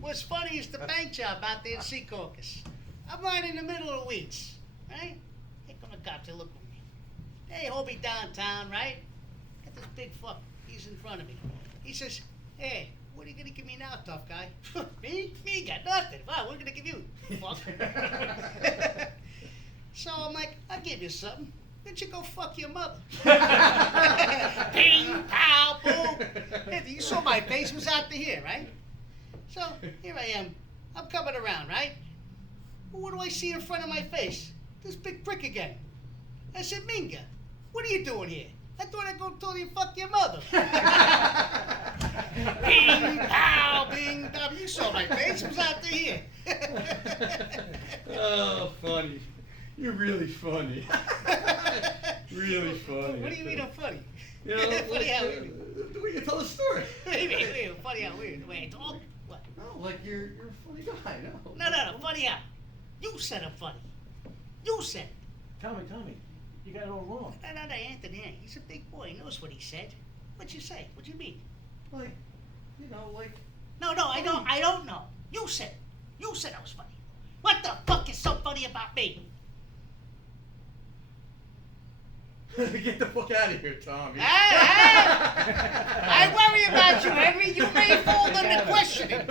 What's funny is the bank job out there in Secaucus. I'm right in the middle of the weeds, right? Here come the cops, they look at me. Hey, Hobie downtown, right? Got this big fuck, he's in front of me. He says, hey, what are you gonna give me now, tough guy? Me? Me got nothing. Wow, we're gonna give you, fuck. So I'm like, I'll give you something. Why don't you go fuck your mother? Ping, pow, boom. Hey, you saw my face was out to here, right? So here I am. I'm coming around, right? Well, what do I see in front of my face? This big prick again. I said, Minga, what are you doing here? I thought I'd go tell you fuck your mother. Bing, pow, bing, pow. You saw my face. It was out to here. Oh, funny. You're really funny. Really funny. What do you mean I'm funny? You know, funny how weird. We can tell a story. Wait, funny how weird. The way I talk? What? No, like you're a funny guy. No. No, funny how? You said I'm funny. You said it. Tommy, you got it all wrong. No, Anthony, he's a big boy. He knows what he said. What'd you say? What'd you mean? Like, you know, like. No, I don't know. You said I was funny. What the fuck is so funny about me? Get the fuck out of here, Tommy. I worry about you, Henry. You may fall under questioning.